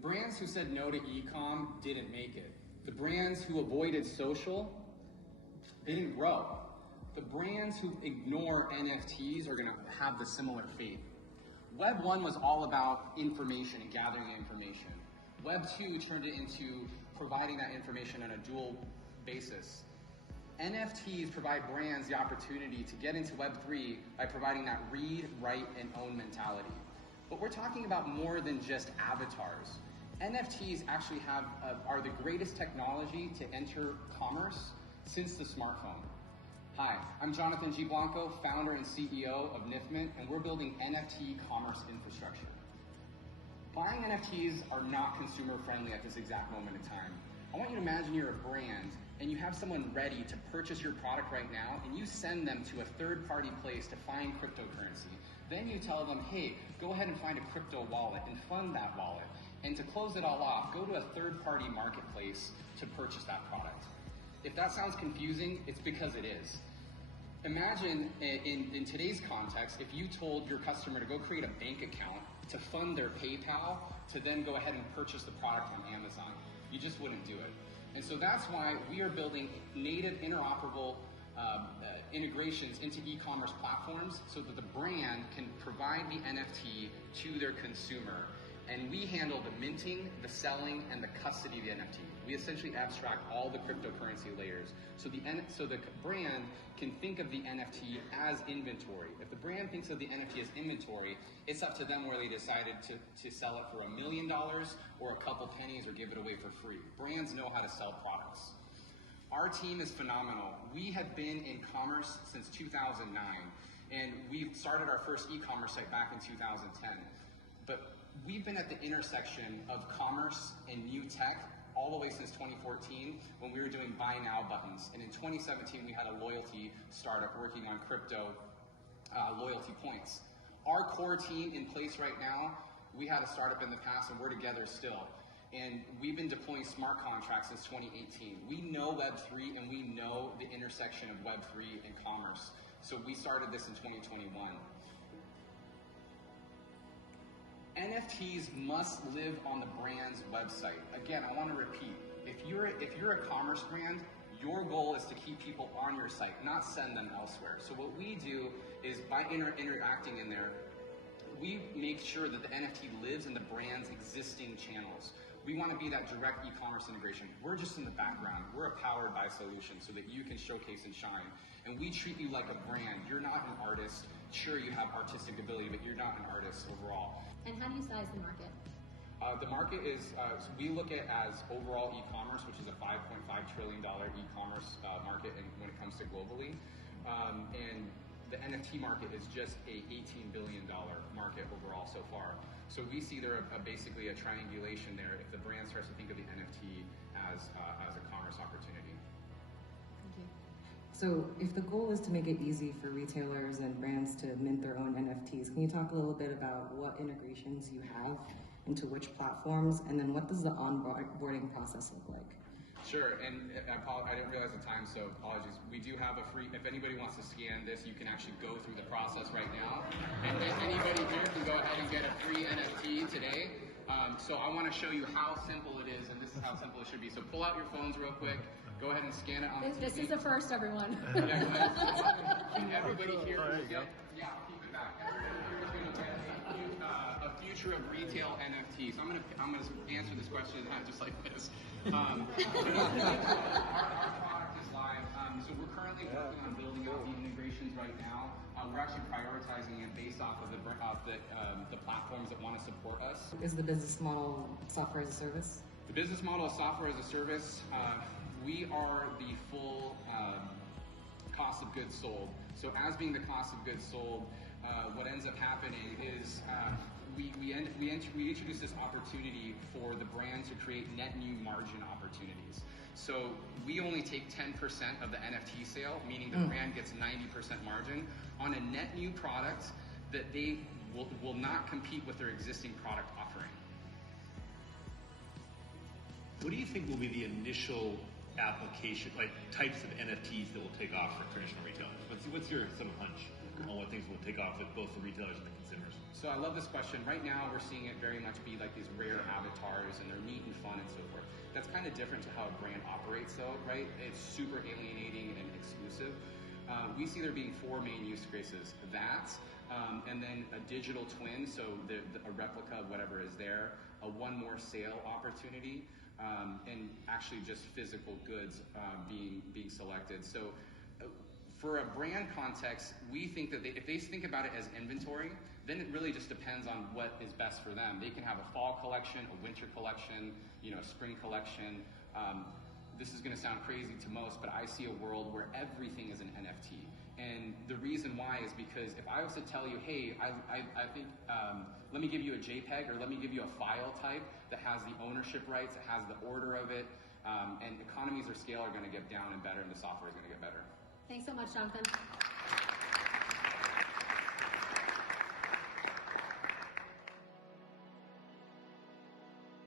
The brands who said no to e-com didn't make it. The brands who avoided social didn't grow. The brands who ignore NFTs are gonna have the similar fate. Web 1 was all about information and gathering information. Web 2 turned it into providing that information on a dual basis. NFTs provide brands the opportunity to get into Web 3 by providing that read, write, and own mentality. But we're talking about more than just avatars. NFTs actually are the greatest technology to enter commerce since the smartphone. Hi, I'm Jonathan G. Blanco, founder and CEO of Niftmint, and we're building NFT commerce infrastructure. Buying NFTs are not consumer friendly at this exact moment in time. I want you to imagine you're a brand and you have someone ready to purchase your product right now, and you send them to a third-party place to find cryptocurrency. Then you tell them, hey, go ahead and find a crypto wallet and fund that wallet. And to close it all off, go to a third-party marketplace to purchase that product. If that sounds confusing, it's because it is. Imagine in today's context, if you told your customer to go create a bank account to fund their PayPal to then go ahead and purchase the product on Amazon. You just wouldn't do it. And so that's why we are building native interoperable integrations into e-commerce platforms so that the brand can provide the NFT to their consumer. And we handle the minting, the selling, and the custody of the NFT. We essentially abstract all the cryptocurrency layers. So the brand can think of the NFT as inventory. If the brand thinks of the NFT as inventory, it's up to them whether they decided to sell it for $1 million or a couple pennies or give it away for free. Brands know how to sell products. Our team is phenomenal. We have been in commerce since 2009, and we started our first e-commerce site back in 2010. But we've been at the intersection of commerce and new tech all the way since 2014 when we were doing buy now buttons. And in 2017, we had a loyalty startup working on crypto loyalty points. Our core team in place right now, we had a startup in the past and we're together still. And we've been deploying smart contracts since 2018. We know Web3 and we know the intersection of Web3 and commerce. So we started this in 2021. NFTs must live on the brand's website. Again, I want to repeat, if you're a commerce brand, your goal is to keep people on your site, not send them elsewhere. So what we do is by interacting in there, we make sure that the NFT lives in the brand's existing channels. We want to be that direct e-commerce integration. We're just in the background. We're a powered by solution so that you can showcase and shine. And we treat you like a brand. You're not an artist. Sure, you have artistic ability, but you're not an artist overall. And how do you size the market? The market is, so we look at as overall e-commerce, which is a $5.5 trillion e-commerce market when it comes to globally. And the NFT market is just a $18 billion market overall so far. So we see there basically a triangulation there if the brand starts to think of the NFT as a commerce opportunity. Thank you. So if the goal is to make it easy for retailers and brands to mint their own NFTs, can you talk a little bit about what integrations you have into which platforms, and then what does the onboarding process look like? Sure, and I didn't realize the time, so apologies. We do have a free, if anybody wants to scan this, you can actually go through the process right now. And anybody here can go ahead and get a free NFT today. So I want to show you how simple it is, and this is how simple it should be. So pull out your phones real quick. Go ahead and scan it on the TV. This is a first, everyone. And everybody here will get, keep it back. Everybody here is going to get a future of retail NFTs. I'm gonna answer this question just like this. Our product is live. So we're currently working on building out the integrations right now. We're actually prioritizing it based off of the platforms that want to support us. Is the business model software as a service? The business model is software as a service. We are the full cost of goods sold. So as being the cost of goods sold, what ends up happening is we introduce this opportunity for the brand to create net new margin opportunities. So we only take 10% of the NFT sale, meaning the brand gets 90% margin on a net new product that they will not compete with their existing product offering. What do you think will be the initial application, like types of NFTs that will take off for traditional retailers? What's your sort of hunch on what things will take off with both the retailers and the consumers? So I love this question. Right now, we're seeing it very much be like these rare avatars, and they're neat and fun and so forth. That's kind of different to how a brand operates, though, right? It's super alienating and exclusive. We see there being 4 main use cases: that, and then a digital twin, so a replica of whatever is there, a one more sale opportunity, and actually just physical goods being selected. So for a brand context, we think that if they think about it as inventory, then it really just depends on what is best for them. They can have a fall collection, a winter collection, a spring collection. This is going to sound crazy to most, but I see a world where everything is an NFT. And the reason why is because if I was to tell you, hey, I think, let me give you a JPEG, or let me give you a file type that has the ownership rights, it has the order of it, and economies of scale are going to get down and better, and the software is going to get better. Thanks so much, Jonathan.